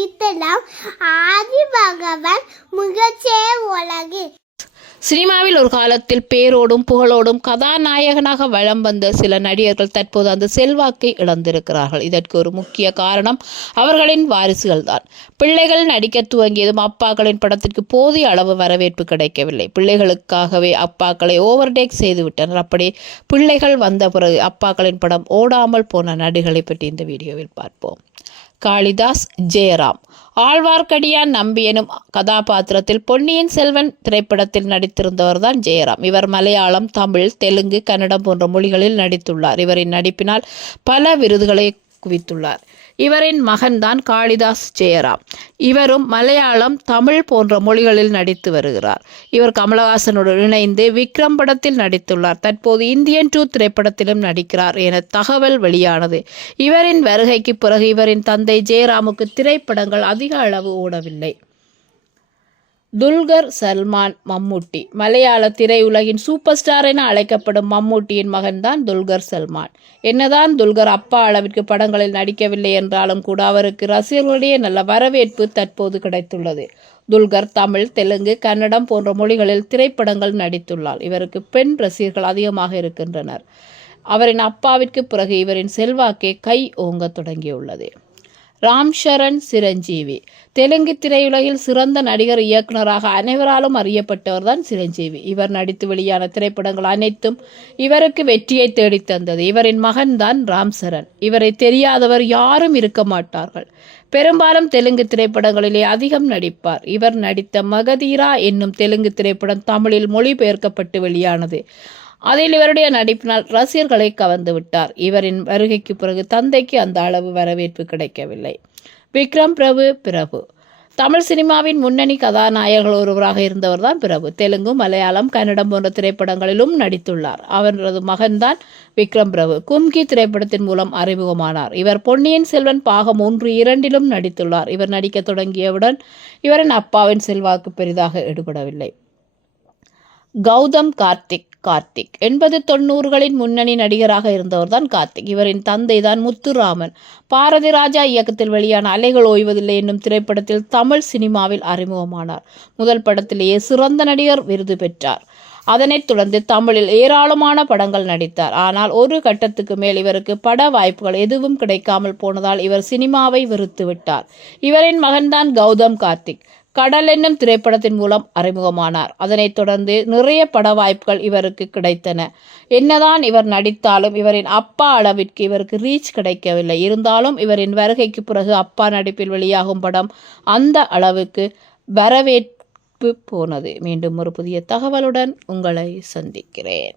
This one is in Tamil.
நடித்தலாம் ஆதி பகவான் முகச்சே உலகு சினிமாவில் ஒரு காலத்தில் பேரோடும் புகழோடும் கதாநாயகனாக வலம் வந்த சில நடிகர்கள் தற்போது அந்த செல்வாக்கை இழந்திருக்கிறார்கள். இதற்கு ஒரு முக்கிய காரணம் அவர்களின் வாரிசுகள் தான் பிள்ளைகள் நடிக்க துவங்கியதும் அப்பாக்களின் படத்திற்கு போதிய அளவு வரவேற்பு கிடைக்கவில்லை. பிள்ளைகளுக்காகவே அப்பாக்களை ஓவர்டேக் செய்து விட்டனர் அப்படி பிள்ளைகள் வந்த பிறகு அப்பாக்களின் படம் ஓடாமல் போன நடிகளை பற்றி இந்த வீடியோவில் பார்ப்போம். காளிதாஸ் ஜெயராம். ஆழ்வார்க்கடியான் நம்பியனும் கதாபாத்திரத்தில் பொன்னியின் செல்வன் திரைப்படத்தில் நடித்திருந்தவர்தான் ஜெயராம். இவர் மலையாளம் தமிழ் தெலுங்கு கன்னடம் போன்ற மொழிகளில் நடித்துள்ளார். இவரின் நடிப்பினால் பல விருதுகளை குவித்துள்ளார். இவரின் மகன்தான் காளிதாஸ் ஜெயராம். இவரும் மலையாளம் தமிழ் போன்ற மொழிகளில் நடித்து வருகிறார். இவர் கமலஹாசனுடன் இணைந்து விக்ரம் படத்தில் நடித்துள்ளார். தற்போது இந்தியன் டூ திரைப்படத்திலும் நடிக்கிறார் என தகவல் வெளியானது. இவரின் வருகைக்கு பிறகு இவரின் தந்தை ஜெயராமுக்கு திரைப்படங்கள் அதிக அளவு ஓடவில்லை. துல்கர் சல்மான் மம்முட்டி. மலையாள திரையுலகின் சூப்பர் ஸ்டார் என அழைக்கப்படும் மம்முட்டியின் மகன்தான் துல்கர் சல்மான். என்னதான் துல்கர் அப்பா அளவிற்கு படங்களில் நடிக்கவில்லை என்றாலும் கூட அவருக்கு ரசிகர்களிடையே நல்ல வரவேற்பு தற்போது கிடைத்துள்ளது. துல்கர் தமிழ் தெலுங்கு கன்னடம் போன்ற மொழிகளில் திரைப்படங்கள் நடித்துள்ளார். இவருக்கு பெண் ரசிகர்கள் அதிகமாக இருக்கின்றனர். அவரின் அப்பாவிற்கு பிறகு இவரின் செல்வாக்கே கை ஓங்கத் தொடங்கியுள்ளது. ராம் சரண் சிரஞ்சீவி. தெலுங்கு திரையுலகில் சிறந்த நடிகர் இயக்குனராக அனைவராலும் அறியப்பட்டவர் தான் சிரஞ்சீவி. இவர் நடித்து வெளியான திரைப்படங்கள் அனைத்தும் இவருக்கு வெற்றியை தேடித் தந்தது. இவரின் மகன்தான் ராம் சரண் இவரை தெரியாதவர் யாரும் இருக்க மாட்டார்கள். பெரும்பாலும் தெலுங்கு திரைப்படங்களிலே அதிகம் நடிப்பார். இவர் நடித்த மகதீரா என்னும் தெலுங்கு திரைப்படம் தமிழில் மொழிபெயர்க்கப்பட்டு வெளியானது. அதில் இவருடைய நடிப்பினால் ரசிகர்களை கவர்ந்து விட்டார். இவரின் வருகைக்கு பிறகு தந்தைக்கு அந்த அளவு வரவேற்பு கிடைக்கவில்லை. விக்ரம் பிரபு பிரபு. தமிழ் சினிமாவின் முன்னணி கதாநாயகர்கள் ஒருவராக இருந்தவர்தான் பிரபு. தெலுங்கு மலையாளம் கன்னடம் போன்ற திரைப்படங்களிலும் நடித்துள்ளார். அவரது மகன்தான் விக்ரம் பிரபு. கும்கி திரைப்படத்தின் மூலம் அறிமுகமானார். இவர் பொன்னியின் செல்வன் பாகம் ஒன்று இரண்டிலும் நடித்துள்ளார். இவர் நடிக்க தொடங்கியவுடன் இவரின் அப்பாவின் செல்வாக்கு பெரிதாக ஈடுபடவில்லை கௌதம் கார்த்திக் கார்த்திக். எண்பது தொண்ணூறுகளின் முன்னணி நடிகராக இருந்தவர்தான் கார்த்திக். இவரின் தந்தை தான் முத்துராமன். பாரதி ராஜா இயக்கத்தில் வெளியான அலைகள் ஓய்வதில்லை என்னும் திரைப்படத்தில் தமிழ் சினிமாவில் அறிமுகமானார். முதல் படத்திலேயே சிறந்த நடிகர் விருது பெற்றார். அதனைத் தொடர்ந்து தமிழில் ஏராளமான படங்கள் நடித்தார். ஆனால் ஒரு கட்டத்துக்கு மேல் இவருக்கு பட வாய்ப்புகள் எதுவும் கிடைக்காமல் போனதால் இவர் சினிமாவை வெறுத்து விட்டார் இவரின் மகன்தான் கௌதம் கார்த்திக். கடல் என்னும் திரைப்படத்தின் மூலம் அறிமுகமானார். அதனைத் தொடர்ந்து நிறைய பட வாய்ப்புகள் இவருக்கு கிடைத்தன. என்னதான் இவர் நடித்தாலும் இவரின் அப்பா அளவிற்கு இவருக்கு ரீச் கிடைக்கவில்லை. இருந்தாலும் இவரின் வருகைக்கு பிறகு அப்பா நடிப்பில் வெளியாகும் படம் அந்த அளவுக்கு வரவேற்பு போனது. மீண்டும் ஒரு புதிய தகவலுடன் உங்களை சந்திக்கிறேன்.